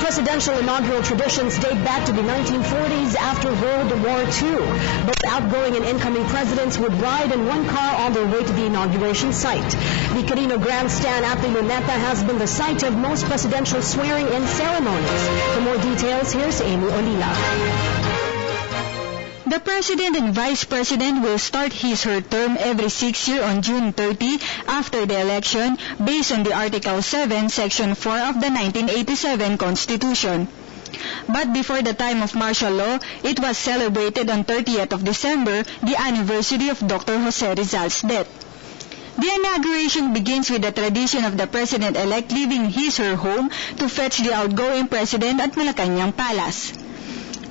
Presidential inaugural traditions date back to the 1940s after World War II. Both outgoing and incoming presidents would ride in one car on their way to the inauguration site. The Quirino Grandstand at the Luneta has been the site of most presidential swearing-in ceremonies. For more details, here's Amy Olila. The President and Vice President will start his/her term every 6 years on June 30 after the election based on the Article 7, Section 4 of the 1987 Constitution. But before the time of martial law, it was celebrated on 30th of December, the anniversary of Dr. Jose Rizal's death. The inauguration begins with the tradition of the President-elect leaving his/her home to fetch the outgoing President at Malacañang Palace.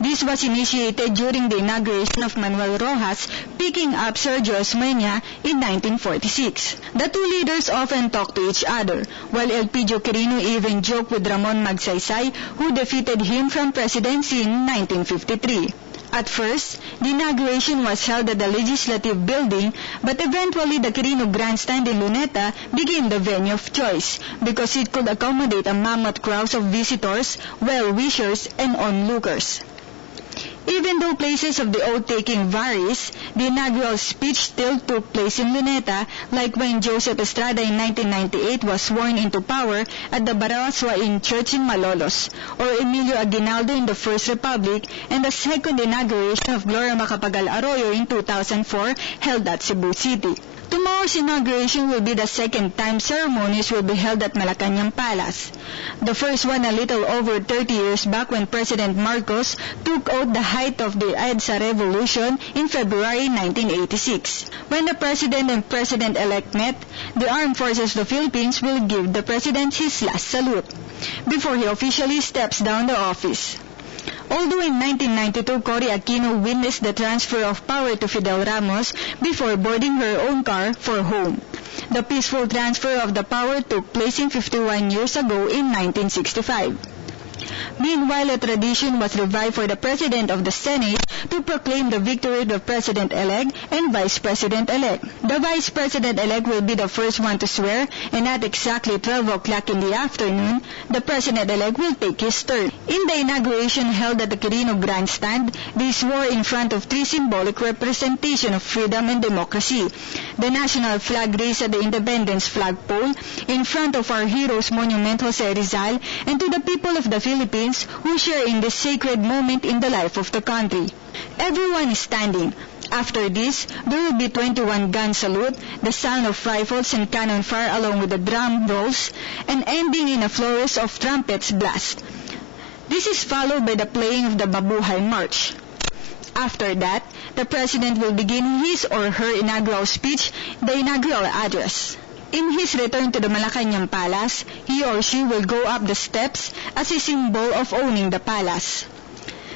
This was initiated during the inauguration of Manuel Rojas, picking up Sergio Osmeña in 1946. The two leaders often talked to each other, while Elpidio Quirino even joked with Ramon Magsaysay, who defeated him from presidency in 1953. At first, the inauguration was held at the Legislative Building, but eventually the Quirino Grandstand in Luneta became the venue of choice because it could accommodate a mammoth crowd of visitors, well-wishers, and onlookers. Even though places of the oath-taking varies, the inaugural speech still took place in Luneta, like when Joseph Estrada in 1998 was sworn into power at the Baraoswain Church in Malolos, or Emilio Aguinaldo in the First Republic, and the second inauguration of Gloria Macapagal Arroyo in 2004 held at Cebu City. Tomorrow's inauguration will be the second time ceremonies will be held at Malacañang Palace. The first one a little over 30 years back when President Marcos took oath the height of the EDSA Revolution in February 1986. When the President and President-elect met, the Armed Forces of the Philippines will give the President his last salute before he officially steps down the office. Although in 1992 Cory Aquino witnessed the transfer of power to Fidel Ramos before boarding her own car for home, the peaceful transfer of the power took place in 51 years ago in 1965. Meanwhile, a tradition was revived for the President of the Senate to proclaim the victory of the President-elect and Vice President-elect. The Vice President-elect will be the first one to swear, and at exactly 12 o'clock in the afternoon, the President-elect will take his turn. In the inauguration held at the Quirino Grandstand, they swore in front of three symbolic representations of freedom and democracy: the national flag raised at the Independence flagpole, in front of our hero's monument Jose Rizal, and to the people of the Philippines who share in this sacred moment in the life of the country. Everyone is standing. After this, there will be 21 gun salute, the sound of rifles and cannon fire along with the drum rolls, and ending in a flourish of trumpets blast. This is followed by the playing of the Mabuhay March. After that, the President will begin his or her inaugural speech, the inaugural address. In his return to the Malacañang Palace, he or she will go up the steps as a symbol of owning the palace.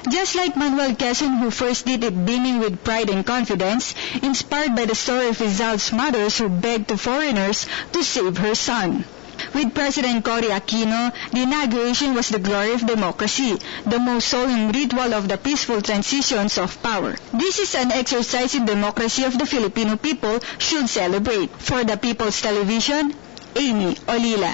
Just like Manuel Quezon, who first did it beaming with pride and confidence, inspired by the story of Rizal's mothers who begged to foreigners to save her son. With President Cory Aquino, the inauguration was the glory of democracy, the most solemn ritual of the peaceful transitions of power. This is an exercise in democracy of the Filipino people should celebrate. For the People's Television, Amy Olila.